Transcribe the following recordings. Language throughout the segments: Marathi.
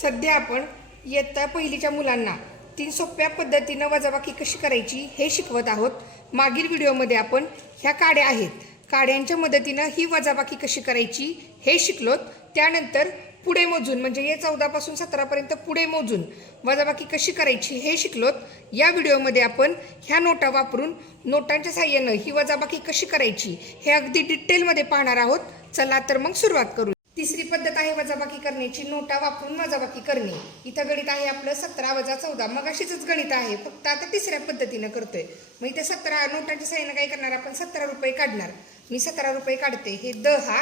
सध्या आपण इयत्ता पहिलीच्या मुलांना तीन सोप्या पद्धतीनं वजाबाकी कशी करायची हे शिकवत आहोत. मागील व्हिडिओमध्ये आपण ह्या काड्या आहेत. काड्यांच्या मदतीनं ही वजाबाकी कशी करायची हे शिकलोत. त्यानंतर पुढे मोजून म्हणजे हे चौदापासून सतरापर्यंत पुढे मोजून वजाबाकी कशी करायची हे शिकलोत. या व्हिडिओमध्ये आपण ह्या नोटा वापरून नोटांच्या साह्यानं ही वजाबाकी कशी करायची हे अगदी डिटेलमध्ये पाहणार आहोत. चला तर मग सुरुवात करू. तिसरी पद्धत आहे वजाबाकी करण्याची नोटा वापरून वजाबाकी करणे. इथं गणित आहे आपलं सतरा वजा चौदा. मग अशीच गणित आहे. फक्त आता तिसऱ्या पद्धतीनं करतोय. मग इथे सतरा नोटांच्या साह्यानं काय करणार आपण? सतरा रुपये काढणार. मी सतरा रुपये काढते. हे दहा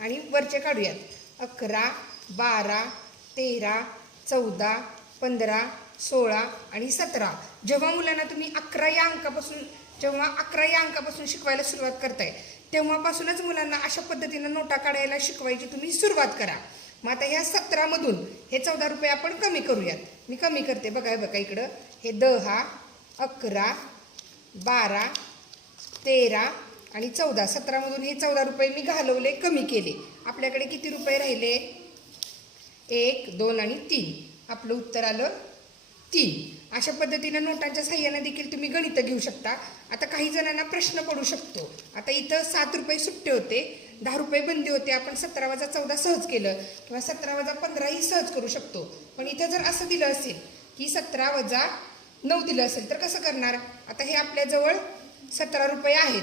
आणि वरचे काढूयात. अकरा बारा तेरा चौदा पंधरा सोळा आणि सतरा. जेव्हा मुलांना तुम्ही अकरा या अंकापासून जेव्हा अकरा या अंकापासून शिकवायला सुरुवात करताय तेव्हापासूनच मुलांना अशा पद्धतीनं नोटा काढायला शिकवायची तुम्ही सुरुवात करा. मग आता ह्या सतरामधून हे चौदा रुपये आपण कमी करूयात. मी कमी करते बघा बघा इकडं. हे दहा अकरा बारा तेरा आणि चौदा. सतरामधून हे चौदा रुपये मी घालवले कमी केले. आपल्याकडे किती रुपये राहिले? एक दोन आणि तीन. आपलं उत्तर आलं तीन. अशा पद्धतीनं नोटांच्या साह्यानं देखील तुम्ही गणित घेऊ शकता. आता काही जणांना प्रश्न पडू शकतो. आता इथं सात रुपये सुट्टे होते. दहा रुपये बंदी होते. आपण सतरा वाजा चौदा सहज केलं. किंवा सतरा वाजा पंधराही सहज करू शकतो. पण इथं जर असं दिलं असेल की सतरा वजा नऊ दिलं असेल तर कसं करणार? आता हे आपल्याजवळ सतरा रुपये आहेत.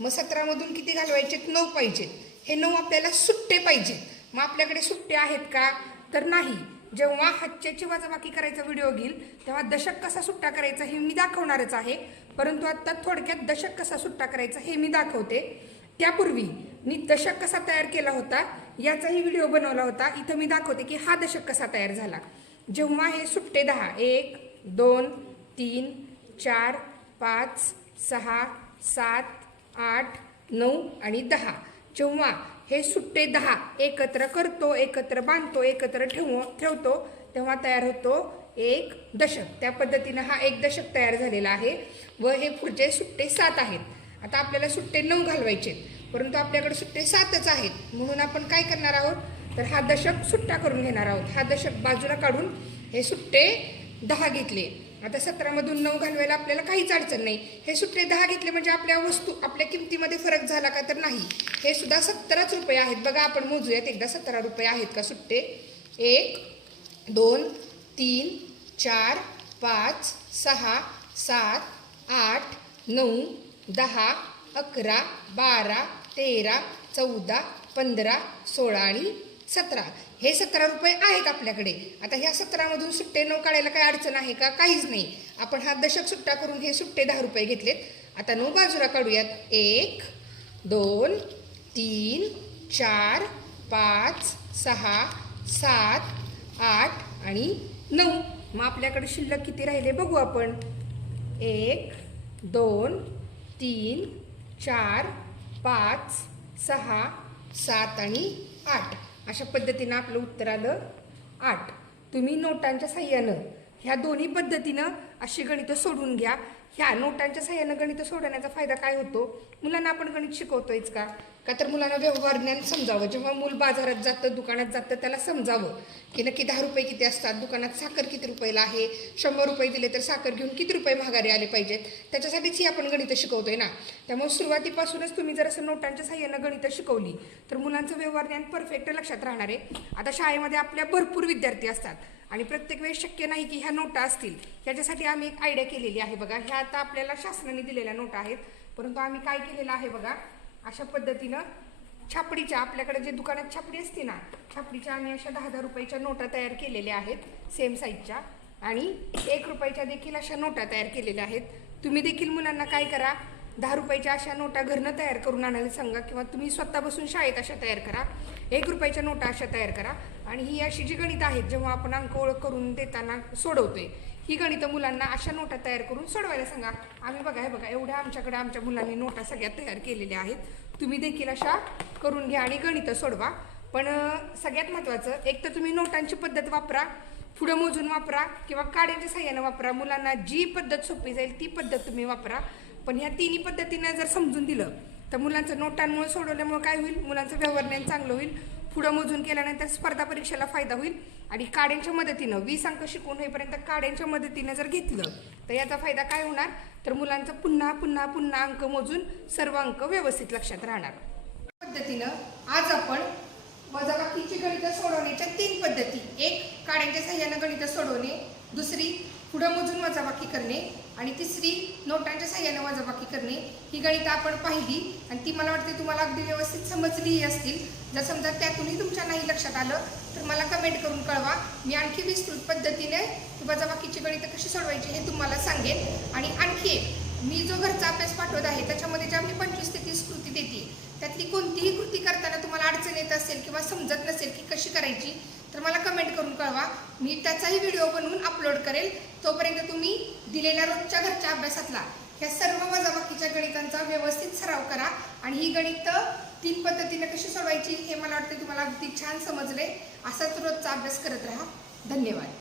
मग सतरामधून किती घालवायचेत? नऊ पाहिजेत. हे नऊ आपल्याला सुट्टे पाहिजेत. मग आपल्याकडे सुट्टे आहेत का? तर नाही. जेव्हा हच्च्याची वजाबाकी करायचा व्हिडिओ घेईल तेव्हा दशक कसा सुट्टा करायचा हे मी दाखवणारच आहे. परंतु आत्ता थोडक्यात दशक कसा सुट्टा करायचा हे मी दाखवते. त्यापूर्वी मी दशक कसा तयार केला होता याचाही व्हिडिओ बनवला होता. इथं मी दाखवते की हा दशक कसा तयार झाला. जेव्हा हे सुट्टे दहा एक दोन तीन चार पाच सहा सात आठ नऊ आणि दहा. जेव्हा हे सुट्टे दहा एकत्र करतो एकत्र बांधतो एकत्र ठेव ठेवतो तेव्हा तयार होतो एक दशक. त्या पद्धतीनं हा एक दशक तयार झालेला आहे व हे पुढचे सुट्टे सात आहेत. आता आपल्याला सुट्टे नऊ घालवायचे परंतु आपल्याकडे सुट्टे सातच आहेत. म्हणून आपण काय करणार आहोत? तर हा दशक सुट्टा करून घेणार आहोत. हा दशक बाजूला काढून हे सुट्टे दहा घेतले. आता सतरामधून नऊ घालवायला आपल्याला काहीच अडचण नाही. हे सुट्टे दहा घेतले म्हणजे आपल्या वस्तू आपल्या किमतीमध्ये फरक झाला का तर नाही. हे सुद्धा सत्तरच रुपये आहेत. बघा आपण मोजूयात. एकदा सतरा रुपये आहेत का सुट्टे? एक दोन तीन चार पाच सहा सात आठ नऊ दहा अकरा बारा तेरा चौदा पंधरा सोळा आणि सतरा. हे सतरा रुपये आहेत आपल्याकडे. आता ह्या सतरामधून सुट्टे नऊ काढायला काय अडचण आहे का? काहीच नाही. आपण हा दशक सुट्टा करून हे सुट्टे दहा रुपये घेतलेत. आता नऊ बाजूला काढूयात. एक दोन तीन चार पाच सहा सात आठ आणि नऊ. मग आपल्याकडे शिल्लक किती राहिले बघू आपण. एक दोन तीन चार पाच सहा सात आणि आठ. अशा पद्धतीनं आपलं उत्तर आलं आठ. तुम्ही नोटांच्या साह्यानं ह्या दोन्ही पद्धतीनं अशी गणितं सोडून घ्या. ह्या नोटांच्या सहाय्यानं गणित सोडवण्याचा फायदा काय होतो? मुलांना आपण गणित शिकवतोयच का? का तर मुलांना व्यवहार ज्ञान समजावं. जेव्हा मूल बाजारात जातं दुकानात जातं त्याला समजावं की नक्की दहा रुपये किती असतात दुकानात साखर किती रुपयाला आहे शंभर रुपये दिले तर साखर घेऊन किती रुपये महागारी आले पाहिजेत? त्याच्यासाठीच ही आपण गणितं शिकवतोय ना? त्यामुळे सुरुवातीपासूनच तुम्ही जर असं नोटांच्या सहाय्यानं गणितं शिकवली तर मुलांचं व्यवहार ज्ञान परफेक्ट लक्षात राहणार आहे. आता शाळेमध्ये आपल्या भरपूर विद्यार्थी असतात. आणि प्रत्येक वेळेस शक्य नाही की ह्या नोटा असतील. याच्यासाठी आम्ही एक आयडिया केलेली आहे बघा. ह्या आता आपल्याला शासनाने दिलेल्या नोटा आहेत. परंतु आम्ही काय केलेलं आहे बघा? अशा पद्धतीनं छापडीच्या आपल्याकडे जे दुकानात छापडी असते ना छापडीच्या आम्ही अशा दहा दहा रुपयाच्या नोटा तयार केलेल्या आहेत सेम साईजच्या आणि एक रुपयाच्या देखील अशा नोटा तयार केलेल्या आहेत. तुम्ही देखील मुलांना काय करा? दहा रुपयाच्या अशा नोटा घरनं तयार करून आणायला सांगा किंवा तुम्ही स्वतः बसून शाळेत अशा तयार करा. एक रुपयाच्या नोटा अशा तयार करा. आणि ही अशी जी गणित आहेत जेव्हा आपण अंक ओळख करून देताना सोडवतोय ही गणितं मुलांना अशा नोटा तयार करून सोडवायला सांगा. आम्ही बघा हे बघा एवढ्या आमच्याकडे आमच्या मुलांनी नोटा सगळ्या तयार केलेल्या आहेत. तुम्ही देखील अशा करून घ्या आणि गणितं सोडवा. पण सगळ्यात महत्त्वाचं एक तर तुम्ही नोटांची पद्धत वापरा पुढं मोजून वापरा किंवा काड्यांच्या सहाय्यानं वापरा. मुलांना जी पद्धत सोपी जाईल ती पद्धत तुम्ही वापरा. पण ह्या तिन्ही पद्धतीनं जर समजून दिलं तर मुलांचं नोटांमुळे सोडवल्यामुळे काय होईल? मुलांचं व्यवहार ज्ञान चांगलं होईल. पुढं मोजून केल्यानंतर स्पर्धा परीक्षेला फायदा होईल. आणि काड्यांच्या मदतीनं वीस अंक शिकून होईपर्यंत काड्यांच्या मदतीनं जर घेतलं तर याचा फायदा काय होणार? तर मुलांचं पुन्हा पुन्हा पुन्हा अंक मोजून सर्व अंक व्यवस्थित लक्षात राहणार. पद्धतीनं आज आपण वजाबाकीची गणितं सोडवण्याच्या तीन पद्धती. एक काड्यांच्या सहाय्यानं गणितं सोडवणे. दुसरी पुढं मोजून वजाबाकी करणे. आणि तिसरी नोटांच्या सहाय्यानं वजाबाकी करणे ही गणितं आपण पाहिली आणि ती मला वाटते तुम्हाला अगदी व्यवस्थित समजलीही असतील. जर समजा त्यातूनही तुमच्या नाही लक्षात आलं तर मला कमेंट करून कळवा. मी आणखी विस्तृत पद्धतीने वजाबाकीची गणितं कशी सोडवायची हे तुम्हाला सांगेन. आणि आणखी एक मी जो घरचा अभ्यास पाठवत आहे त्याच्यामध्ये ज्या मी पंचवीस ते तीस कृती देते त्यातली कोणतीही कृती करताना तुम्हाला अडचण येत असेल किंवा समजत नसेल की कशी करायची तर मला कमेंट करून कळवा. मी त्याचाही व्हिडिओ बनवून अपलोड करेल. तोपर्यंत तुम्ही दिलेल्या रोजच्या घरच्या अभ्यासातला ह्या सर्व वजाबाकीच्या गणितांचा व्यवस्थित सराव करा आणि ही गणित तीन पद्धतीने कशी सोडवायची हे मला वाटतं तुम्हाला अगदी छान समजले. असाच रोजचा अभ्यास करत राहा. धन्यवाद.